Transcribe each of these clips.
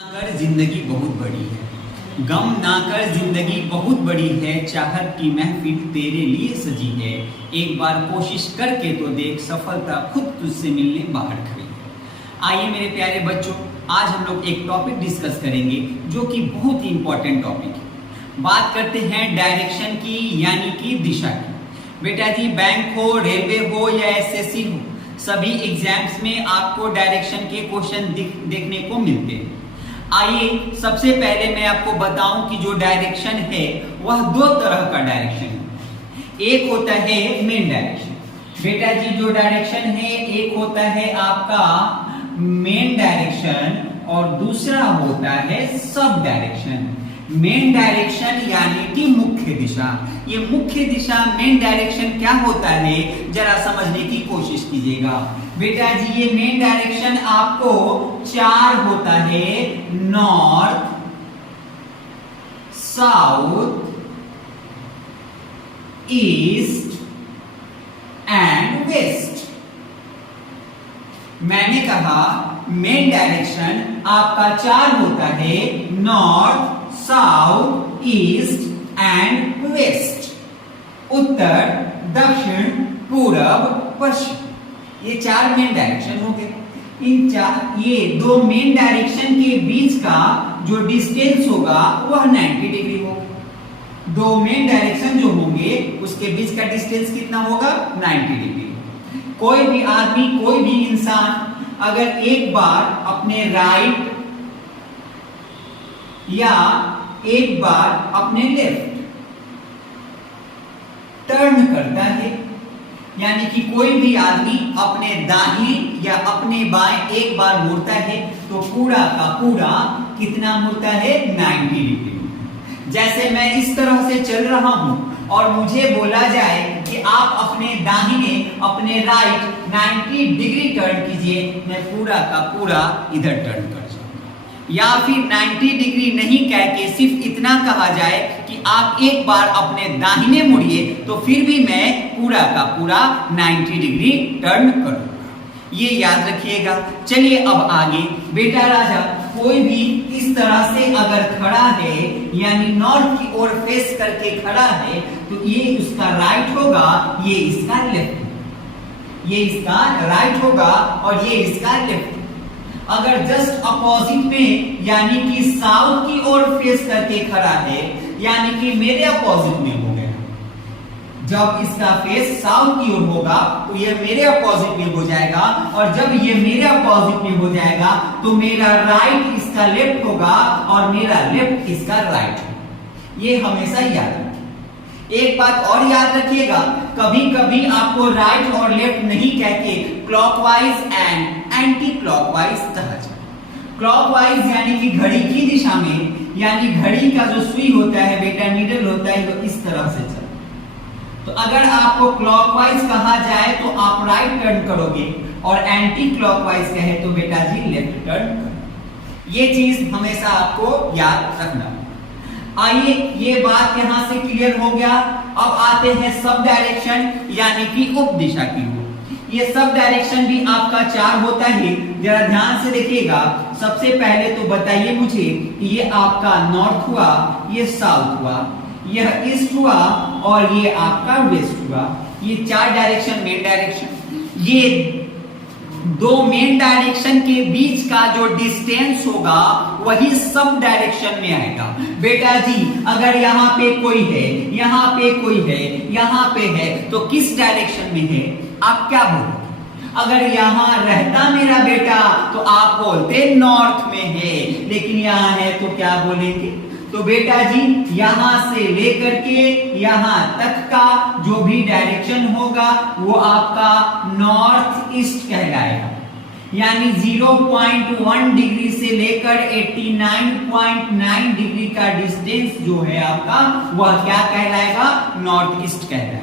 कर जिंदगी बहुत बड़ी है, गम ना कर जिंदगी बहुत बड़ी है, चाहत की महफिल तेरे लिए सजी है, एक बार कोशिश करके तो देख, सफलता खुद तुझसे मिलने बाहर खड़ी है। आइए मेरे प्यारे बच्चों, आज हम लोग एक टॉपिक डिस्कस करेंगे जो कि बहुत ही इंपॉर्टेंट टॉपिक है। बात करते हैं डायरेक्शन की, यानी कि दिशा की। बेटा जी, बैंक हो, रेलवे हो या एसएससी हो, सभी एग्जाम्स में आपको डायरेक्शन के क्वेश्चन देखने को मिलते हैं। आइए सबसे पहले मैं आपको बताऊं कि जो डायरेक्शन है वह दो तरह का डायरेक्शन है। एक होता है मेन डायरेक्शन। बेटा जी, जो डायरेक्शन है एक होता है आपका मेन डायरेक्शन और दूसरा होता है सब डायरेक्शन। मेन डायरेक्शन यानी कि मुख्य दिशा। ये मुख्य दिशा, मेन डायरेक्शन क्या होता है, जरा समझने की कोशिश कीजिएगा। बेटा जी, ये मेन डायरेक्शन आपको चार होता है: north, south, east and west. मैंने कहा मेन डायरेक्शन आपका चार होता है: north, south, east and west. उत्तर, दक्षिण, पूरब, पश्चिम। ये चार मेन डायरेक्शन हो गए। ये दो मेन डायरेक्शन के बीच का जो डिस्टेंस होगा वह 90 डिग्री होगा। दो मेन डायरेक्शन जो होंगे उसके बीच का डिस्टेंस कितना होगा? 90 डिग्री। कोई भी आदमी, कोई भी इंसान अगर एक बार अपने राइट या एक बार अपने लेफ्ट टर्न करता है, यानी कि कोई भी आदमी अपने दाहिने या अपने बाएं एक बार मुड़ता है, तो पूरा का पूरा कितना मुड़ता है? 90 डिग्री। जैसे मैं इस तरह से चल रहा हूं और मुझे बोला जाए कि आप अपने दाहिने, अपने राइट 90 डिग्री टर्न कीजिए, मैं पूरा का पूरा इधर टर्न कर जाऊंगा। या फिर 90 डिग्री नहीं कह के सिर्फ इतना कहा जाए कि आप एक बार अपने दाहिने मुड़िए, तो फिर भी मैं पूरा का पूरा 90 डिग्री टर्न करूंगा। ये याद रखिएगा। चलिए अब आगे। बेटा राजा, कोई भी इस तरह से अगर खड़ा है, यानी नॉर्थ की ओर फेस करके खड़ा है, तो ये उसका राइट होगा, ये इसका लेफ्ट होगा। ये इसका राइट होगा और ये इसका लेफ्ट। अगर जस्ट अपोजिट में, यानी कि साउथ की ओर फेस करके खड़ा है, यानी कि मेरे अपोजिट में हो गया। जब इसका फेस साउथ की ओर होगा तो ये मेरे अपोजिट में हो जाएगा, और जब ये मेरे अपोजिट में हो जाएगा तो मेरा राइट इसका लेफ्ट होगा और मेरा लेफ्ट इसका राइट होगा। ये हमेशा याद रखिए। एक बात और याद रखिएगा, कभी कभी आपको राइट और लेफ्ट नहीं कह के क्लॉकवाइज एंड एंटी क्लॉकवाइज कहा जाए। क्लॉकवाइज यानी कि घड़ी की दिशा में, यानी घड़ी का जो सुई होता है बेटा, नीडल होता है, वो इस तरह से चलता है। तो अगर आपको क्लॉकवाइज कहा जाए तो आप राइट टर्न करोगे, और एंटी क्लॉकवाइज कहे तो बेटा जी लेफ्ट टर्न करोगे। ये चीज हमेशा आपको याद रखना। आइए, ये बात यहां से क्लियर हो गया। अब आते हैं सब डायरेक्शन, यानी कि उप दिशा की ओर। ये सब डायरेक्शन भी आपका चार होता है। जरा ध्यान से देखिएगा। सबसे पहले तो बताइए मुझे कि ये आपका नॉर्थ हुआ, ये साउथ हुआ, यह ईस्ट हुआ और ये आपका वेस्ट हुआ। ये चार डायरेक्शन मेन डायरेक्शन। ये दो मेन डायरेक्शन के बीच का जो डिस्टेंस होगा वही सब डायरेक्शन में आएगा। बेटा जी, अगर यहाँ पे कोई है, यहाँ पे कोई है, यहाँ पे है, तो किस डायरेक्शन में है? आप क्या बोलोगे? अगर यहाँ रहता मेरा बेटा तो आप बोलते नॉर्थ में है, लेकिन यहाँ है तो क्या बोलेंगे? तो बेटा जी, यहां से लेकर के यहां तक का जो भी डायरेक्शन होगा वो आपका नॉर्थ ईस्ट कहलाएगा। यानी 0.1 डिग्री से लेकर 89.9 डिग्री का डिस्टेंस जो है आपका, वह क्या कहलाएगा? नॉर्थ ईस्ट कहलाएगा।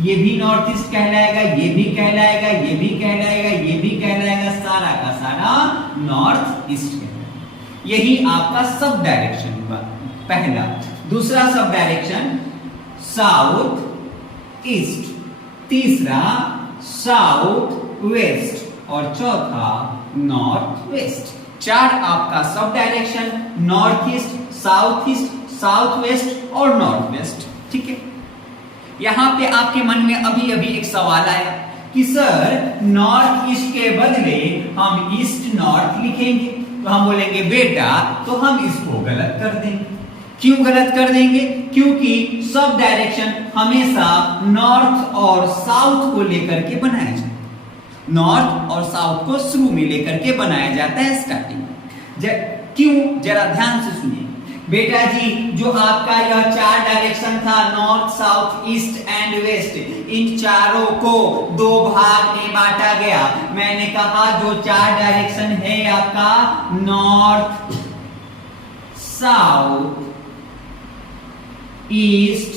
ये भी नॉर्थ ईस्ट कहलाएगा, ये भी कहलाएगा, ये भी कहलाएगा, ये भी कहलाएगा, सारा का सारा नॉर्थ ईस्ट कहलाएगा। यही आपका सब डायरेक्शन हुआ पहला। दूसरा सब डायरेक्शन साउथ ईस्ट, तीसरा साउथ वेस्ट और चौथा नॉर्थ वेस्ट। चार आपका sub direction, north east, south waste और नॉर्थ वेस्ट। ठीक है, यहां पे आपके मन में अभी अभी एक सवाल आया कि सर नॉर्थ ईस्ट के बदले हम ईस्ट नॉर्थ लिखेंगे, तो हम बोलेंगे बेटा तो हम इसको गलत कर देंगे। क्यों गलत कर देंगे? क्योंकि सब डायरेक्शन हमेशा नॉर्थ और साउथ को लेकर के बनाया जाता है। नॉर्थ और साउथ को शुरू में लेकर के बनाया जाता है स्टार्टिंग। क्यों? जरा ध्यान से सुनिए बेटा जी, जो आपका यह चार डायरेक्शन था north, south, east and west, इन चारों को दो भाग में बांटा गया। मैंने कहा जो चार डायरेक्शन है आपका north, south, east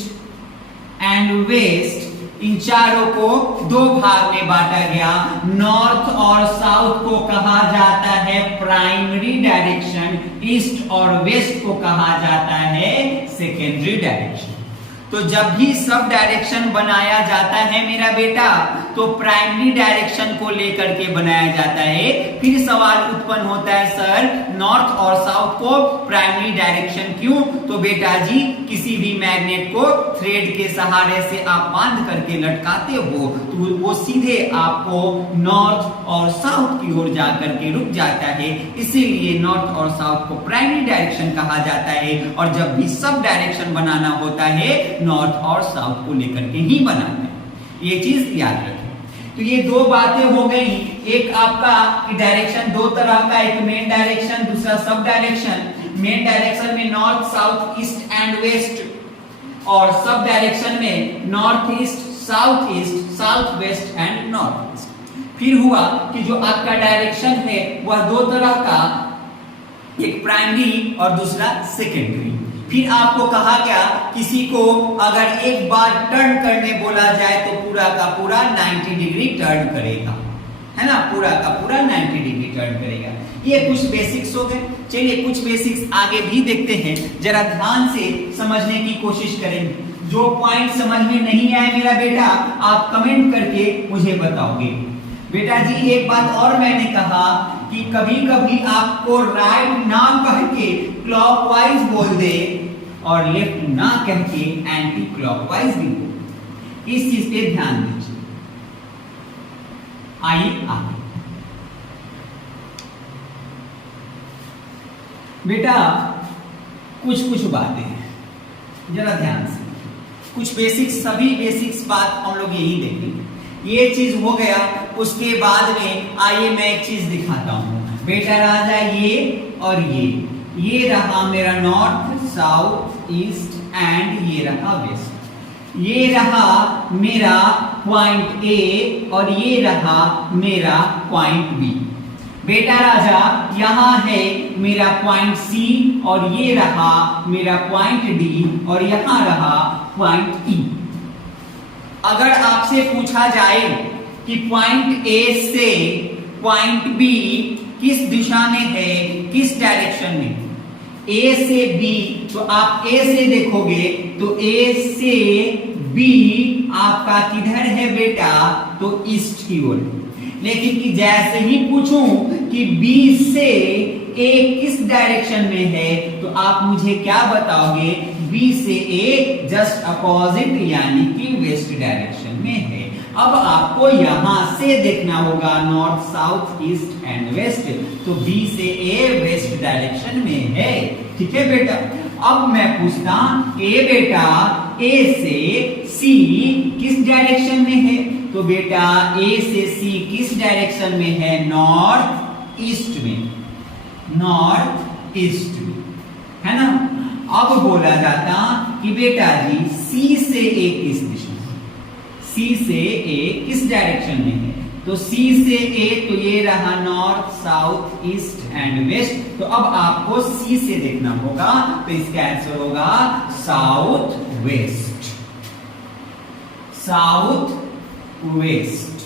and west, इन चारों को दो भाग में बांटा गया। नॉर्थ और साउथ को कहा जाता है प्राइमरी डायरेक्शन, ईस्ट और वेस्ट को कहा जाता है सेकेंडरी डायरेक्शन। तो जब भी सब डायरेक्शन बनाया जाता है मेरा बेटा, तो प्राइमरी डायरेक्शन को लेकर के बनाया जाता है। फिर सवाल उत्पन्न होता है सर नॉर्थ और साउथ को प्राइमरी डायरेक्शन क्यों? तो बेटा जी किसी भी मैग्नेट को थ्रेड के सहारे से आप बांध करके लटकाते हो तो वो सीधे आपको नॉर्थ और साउथ की ओर जाकर के रुक जाता है, इसीलिए नॉर्थ और साउथ को प्राइमरी डायरेक्शन कहा जाता है। और जब भी सब डायरेक्शन बनाना होता है नॉर्थ और साउथ को लेकर के ही बनाते हैं, ये चीज याद रखें। तो ये दो बातें हो गई, एक आपका डायरेक्शन दो तरह का, एक मेन डायरेक्शन, दूसरा सब डायरेक्शन। मेन डायरेक्शन में north, south, east and west, और सब डायरेक्शन में north east, south west and north east. फिर हुआ कि जो आपका डायरेक्शन है वह दो तरह का, एक प्राइमरी और दूसरा सेकेंडरी। फिर आपको कहा गया किसी को अगर एक बार टर्न करने बोला जाए तो पूरा का पूरा 90 डिग्री टर्न करेगा, है ना, पूरा का पूरा 90 डिग्री टर्न करेगा। ये कुछ बेसिक्स हो गए। चलिए कुछ बेसिक्स आगे भी देखते हैं, जरा ध्यान से समझने की कोशिश करेंगे। जो पॉइंट समझ में नहीं आए मेरा बेटा आप कमेंट करके मुझे बताओगे। बेटा जी एक बात और मैंने कहा कि कभी कभी आपको राइट ना कह के क्लॉकवाइज बोल दे और लेफ्ट ना कह के एंटी क्लॉकवाइज भी बोल, इस चीज पे ध्यान दीजिए। आइए आगे बेटा कुछ बातें हैं, जरा ध्यान से, कुछ बेसिक्स, सभी बेसिक्स बात हम लोग यही देखेंगे। ये चीज हो गया, उसके बाद में आइए मैं एक चीज दिखाता हूं बेटा राजा, ये और ये रहा मेरा नॉर्थ, साउथ, ईस्ट एंड ये रहा वेस्ट। ये रहा मेरा पॉइंट ए और ये रहा मेरा पॉइंट बी। बेटा राजा यहां है मेरा पॉइंट सी और ये रहा मेरा पॉइंट डी और यहां रहा पॉइंट ई। अगर आपसे पूछा जाए कि पॉइंट ए से पॉइंट बी किस दिशा में है, किस डायरेक्शन में, ए से बी, तो आप ए से देखोगे तो ए से बी आपका किधर है बेटा, तो ईस्ट की ओर। लेकिन कि जैसे ही पूछूं कि बी से ए किस डायरेक्शन में है, तो आप मुझे क्या बताओगे, बी से ए जस्ट अपोजिट यानी कि वेस्ट डायरेक्शन में है। अब आपको यहां से देखना होगा north, south, east and west, तो बी से ए वेस्ट डायरेक्शन में है। ठीक है बेटा, अब मैं पूछता ए बेटा ए से सी किस डायरेक्शन में है, तो बेटा ए से सी किस डायरेक्शन में है, नॉर्थ ईस्ट में, नॉर्थ ईस्ट में, है ना। अब बोला जाता कि बेटा जी सी से ए किस दिशा में, सी से ए किस डायरेक्शन में है, तो सी से ए तो ये रहा north, south, east and west. तो अब आपको सी से देखना होगा, तो इसका आंसर होगा साउथ वेस्ट, साउथ वेस्ट।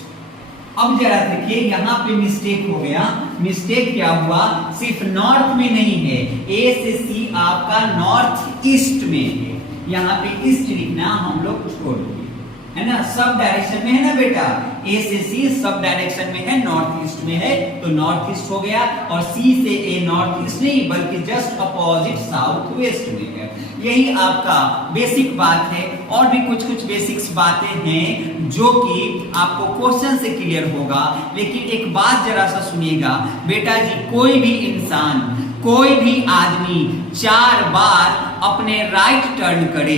अब जरा देखिए यहां पे मिस्टेक हो गया। मिस्टेक क्या हुआ, सिर्फ नॉर्थ में नहीं है, ए से सी आपका नॉर्थ ईस्ट में है। यहाँ पे ईस्ट लिखना हम लोग छोड़ दिए, है ना, सब डायरेक्शन में है ना बेटा, ए से सी सब डायरेक्शन में है, नॉर्थ ईस्ट में है तो नॉर्थ ईस्ट हो गया, और सी से ए नॉर्थ ईस्ट नहीं बल्कि जस्ट अपोजिट साउथ वेस्ट में है। यही आपका बेसिक बात है। और भी कुछ कुछ बेसिक्स बातें हैं जो कि आपको क्वेश्चन से क्लियर होगा। लेकिन एक बात जरा सा सुनिएगा बेटा जी, कोई भी इंसान, कोई भी आदमी 4 बार अपने राइट टर्न करे,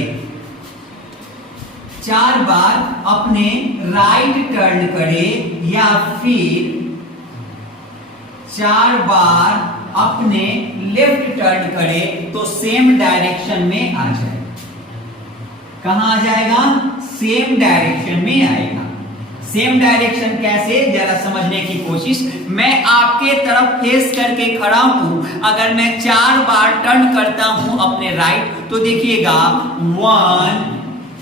4 बार अपने राइट टर्न करे या फिर 4 बार अपने लेफ्ट टर्न करे तो सेम डायरेक्शन में आ जाएगा। कहां आ जाएगा? सेम डायरेक्शन में आएगा। सेम डायरेक्शन कैसे, जरा समझने की कोशिश। मैं आपके तरफ फेस करके खड़ा हूं, अगर मैं 4 बार टर्न करता हूं अपने राइट तो देखिएगा 1,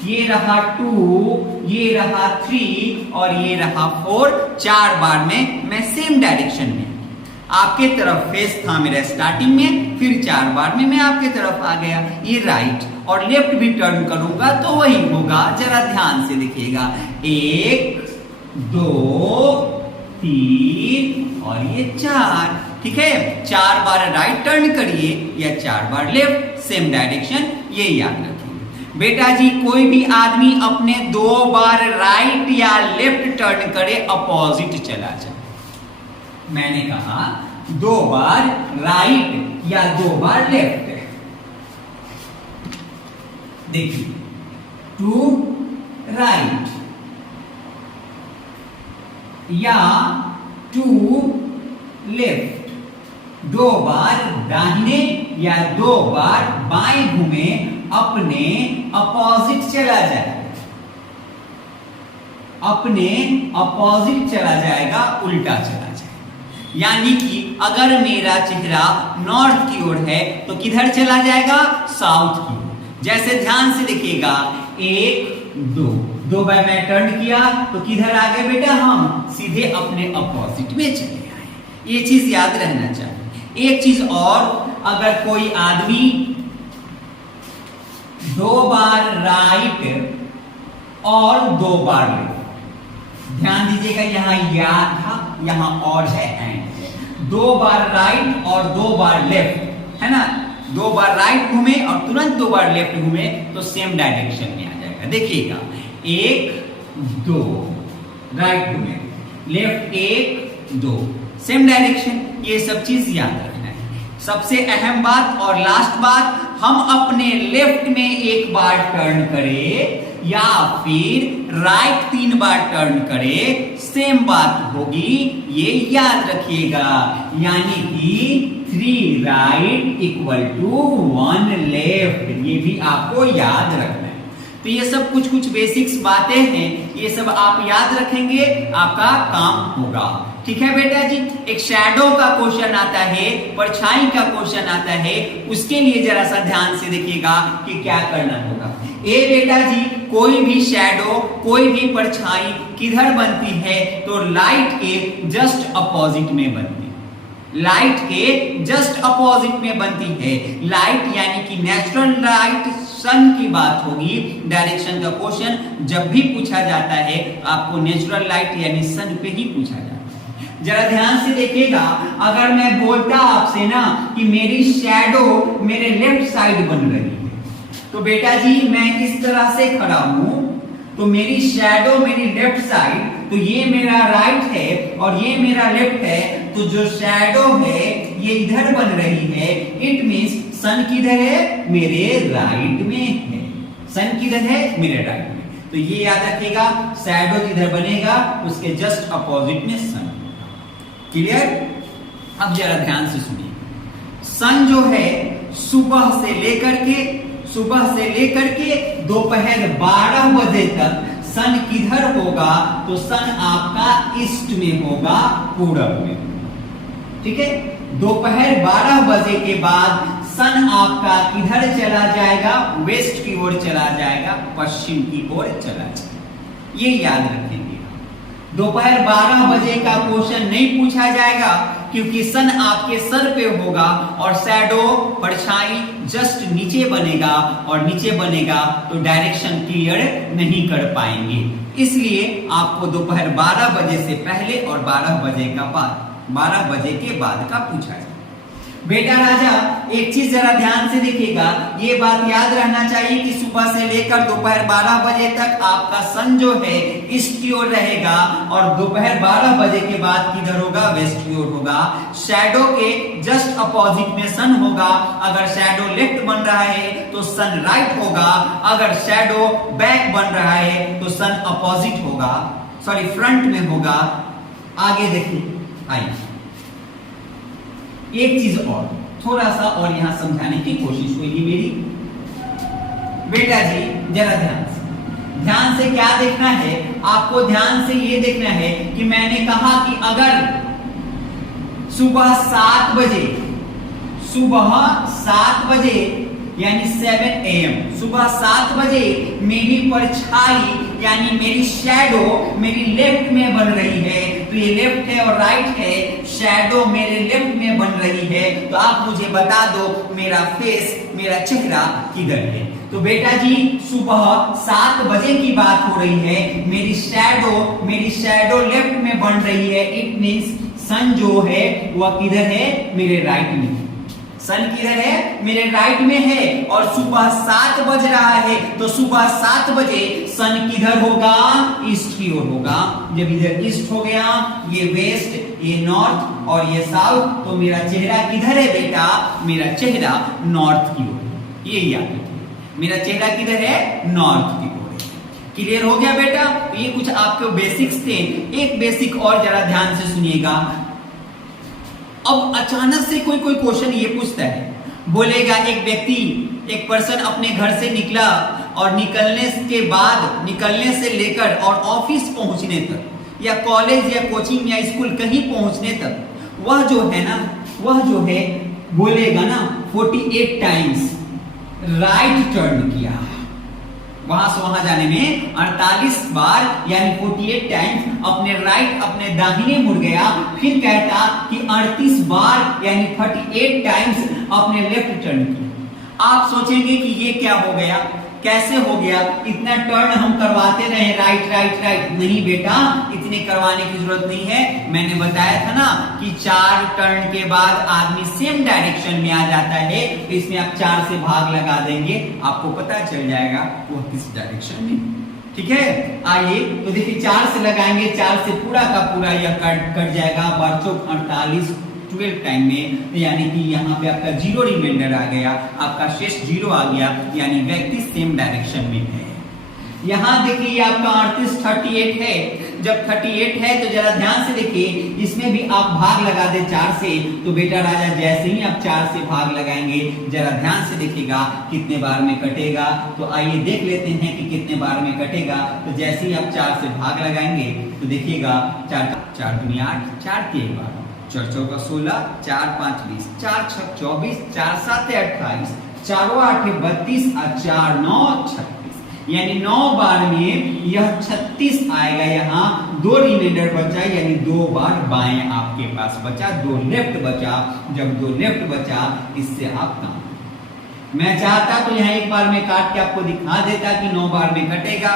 ये रहा 2, ये रहा 3 और ये रहा 4। 4 बार में मैं सेम डायरेक्शन में, आपके तरफ फेस था मेरा स्टार्टिंग में, फिर 4 बार में मैं आपके तरफ आ गया। ये राइट और लेफ्ट भी टर्न करूंगा तो वही होगा। जरा ध्यान से देखिएगा, 1 2 3 और ये 4। ठीक है, 4 बार राइट टर्न करिए या 4 बार लेफ्ट, सेम डायरेक्शन, ये याद रखिए। बेटा जी कोई भी आदमी अपने 2 बार राइट या लेफ्ट टर्न करे अपोजिट चला जाए। मैंने कहा 2 बार राइट या 2 बार लेफ्ट। देखिए 2 राइट या 2 लेफ्ट, 2 बार दाहिने या 2 बार बाएं घूमे अपने अपोजिट चला जाए, अपने अपोजिट चला जाएगा, उल्टा चला जाएगा। यानी कि अगर मेरा चेहरा नॉर्थ की ओर है तो किधर चला जाएगा? साउथ की ओर। जैसे ध्यान से देखिएगा, 1 2 बार मैं टर्न किया तो किधर आ गए बेटा? हम सीधे अपने अपोजिट में चले आए। ये चीज याद रहना चाहिए। एक चीज और, अगर कोई आदमी 2 बार राइट और 2 बार लेफ्ट, ध्यान दीजिएगा यहां या था, यहां और है एंड। 2 बार राइट और 2 बार लेफ्ट है ना, 2 बार राइट घूमे और तुरंत 2 बार लेफ्ट घूमे तो सेम डायरेक्शन में आ जाएगा। देखिएगा 1 2 राइट घूमे, लेफ्ट 1 2, सेम डायरेक्शन। ये सब चीज याद रखना है। सबसे अहम बात और लास्ट बात, हम अपने लेफ्ट में 1 बार टर्न करें या फिर राइट 3 बार टर्न करे, सेम बात होगी, ये याद रखिएगा। यानी कि 3 राइट इक्वल टू 1 लेफ्ट, ये भी आपको याद रखना है। तो ये सब कुछ कुछ बेसिक्स बातें हैं, ये सब आप याद रखेंगे, आपका काम होगा। ठीक है बेटा जी। एक शैडो का क्वेश्चन आता है, परछाई का क्वेश्चन आता है, उसके लिए जरा सा ध्यान से देखिएगा कि क्या करना होगा। ए बेटा जी, कोई भी शैडो, कोई भी परछाई किधर बनती है? तो लाइट के जस्ट अपोजिट में बनती है। लाइट के जस्ट अपोजिट में बनती है। लाइट यानी कि नेचुरल लाइट, सन की बात होगी। डायरेक्शन का क्वेश्चन जब भी पूछा जाता है आपको नेचुरल लाइट यानी सन पे ही पूछा जाता है। जरा ध्यान से देखिएगा, अगर मैं बोलता आपसे ना कि मेरी शैडो मेरे लेफ्ट साइड बन रही है, तो बेटा जी मैं इस तरह से खड़ा हूं तो मेरी शैडो मेरी लेफ्ट साइड, तो ये मेरा राइट है और ये मेरा लेफ्ट है, तो जो शैडो है ये इधर बन रही है। इट मींस सन किधर है? मेरे राइट में है। सन किधर है? मेरे राइट में। तो ये याद रखिएगा, शैडो जिधर बनेगा उसके जस्ट अपोजिट में सन। क्लियर? अब जरा ध्यान से सुनिए। सन जो है सुबह से लेकर के दोपहर 12 बजे तक सन किधर होगा? तो सन आपका ईस्ट में होगा, पूरब में। ठीक है, दोपहर 12 बजे के बाद सन आपका किधर चला जाएगा? वेस्ट की ओर चला जाएगा, पश्चिम की ओर चला जाएगा। ये याद रखेंगे। दोपहर 12 बजे का क्वेश्चन नहीं पूछा जाएगा क्योंकि सन आपके सर पे होगा और शैडो, परछाई जस्ट नीचे बनेगा और नीचे बनेगा तो डायरेक्शन क्लियर नहीं कर पाएंगे। इसलिए आपको दोपहर 12 बजे से पहले और 12 बजे के बाद का पूछा है। बेटा राजा एक चीज जरा ध्यान से देखिएगा, ये बात याद रहना चाहिए कि सुबह से लेकर दोपहर 12 बजे तक आपका सन जो है ईस्ट की ओर रहेगा और दोपहर 12 बजे के बाद किधर होगा, वेस्ट की ओर होगा। शैडो के जस्ट अपोजिट में सन होगा। अगर शैडो लेफ्ट बन रहा है तो सन राइट होगा, अगर शैडो बैक बन रहा है तो सन अपोजिट होगा, सॉरी फ्रंट में होगा। आगे देखिए, आइए एक चीज और थोड़ा सा और यहां समझाने की कोशिश होगी मेरी। बेटा जी जरा ध्यान से क्या देखना है आपको, ध्यान से ये देखना है कि मैंने कहा कि अगर सुबह 7 बजे यानी 7 AM सुबह 7 बजे मेरी परछाई यानी मेरी शैडो मेरी लेफ्ट में बन रही है, तो ये लेफ्ट है और राइट है, शैडो मेरे लेफ्ट में बन रही है, तो आप मुझे बता दो मेरा फेस, मेरा चेहरा किधर है। तो बेटा जी सुबह 7 बजे की बात हो रही है, मेरी शैडो लेफ्ट में बन रही है। इट मींस सन जो है वह किधर है, मेरे राइट में। सन किधर है, मेरे राइट में है और सुबह 7 बज रहा है, तो सुबह 7 बजे सन किधर होगा, ईस्ट की ओर होगा। जब इधर ईस्ट हो गया, ये वेस्ट, ये नॉर्थ और ये साउथ, तो मेरा चेहरा किधर है बेटा, मेरा चेहरा नॉर्थ की ओर है। ये याद रखिए, मेरा चेहरा किधर है, नॉर्थ की ओर है। क्लियर हो गया बेटा। तो ये कुछ आपके बेसिक्स थे। एक बेसिक और जरा ध्यान से सुनिएगा। अब अचानक से कोई क्वेश्चन ये पूछता है, बोलेगा एक पर्सन अपने घर से निकला और निकलने से लेकर और ऑफिस पहुंचने तक या कॉलेज या कोचिंग या स्कूल कहीं पहुंचने तक वह जो है बोलेगा ना 48 टाइम्स राइट टर्न किया। वहां से वहां जाने में 48 बार यानी 48 टाइम्स अपने दाहिने मुड़ गया। फिर कहता कि 38 बार यानी 38 टाइम्स अपने लेफ्ट टर्न किया। आप सोचेंगे कि ये क्या हो गया, कैसे हो गया, इतना टर्न हम करवाते रहे राइट राइट राइट। नहीं बेटा, इतने करवाने की जरूरत नहीं है। मैंने बताया था ना कि 4 टर्न के बाद आदमी सेम डायरेक्शन में आ जाता है, तो इसमें आप 4 से भाग लगा देंगे, आपको पता चल जाएगा वो किस डायरेक्शन में। ठीक है, आइए तो देखिए 4 से लगाएंगे, 4 से पूरा का पूरा यह कट जाएगा। 48 12 टाइम में, यानी कि यहाँ पे आपका 0 रिमाइंडर आ गया, आपका शेष 0 आ गया, यानी व्यक्ति सेम डायरेक्शन में है। यहाँ देखिए आपका 38 है। जब 38 है तो जरा ध्यान से देखिए, इसमें भी आप भाग लगा दे 4 से, तो बेटा राजा जैसे ही आप 4 से भाग लगाएंगे, जरा ध्यान से देखिएगा कितने बार में कटेगा। तो आइए देख लेते हैं कि कितने बार में कटेगा। तो जैसे ही आप 4 से भाग लगाएंगे तो देखिएगा 4 दूनी 8, 4 के 12, 4 चौका 16, 4 5 20, 4 6 24, 4 7 28, 4 8 32 और 4 9 36, यानी 9 बार में यह 36 आएगा। यहाँ 2 रिमाइंडर बचा, यानी 2 बार बाएं आपके पास बचा, 2 लेफ्ट बचा। जब 2 लेफ्ट बचा, इससे आप काम। मैं चाहता तो यहाँ एक बार में काट के आपको दिखा देता कि 9 बार में कटेगा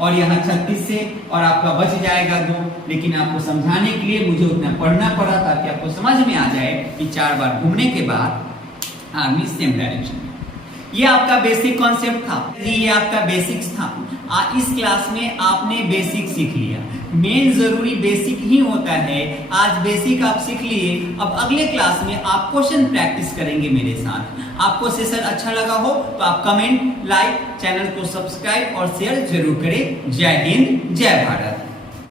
और यहाँ 36 से और आपका बच जाएगा 2, लेकिन आपको समझाने के लिए मुझे उतना पढ़ना पड़ा ताकि आपको समझ में आ जाए कि 4 बार घूमने के बाद आर्मी सेम डायरेक्शन। ये आपका बेसिक कॉन्सेप्ट था, ये आपका बेसिक्स था। इस क्लास में आपने बेसिक सीख लिया। मेन जरूरी बेसिक ही होता है। आज बेसिक आप सीख लिए, अब अगले क्लास में आप क्वेश्चन प्रैक्टिस करेंगे मेरे साथ। आपको सेशन अच्छा लगा हो तो आप कमेंट, लाइक, चैनल को सब्सक्राइब और शेयर जरूर करें। जय हिंद, जय भारत।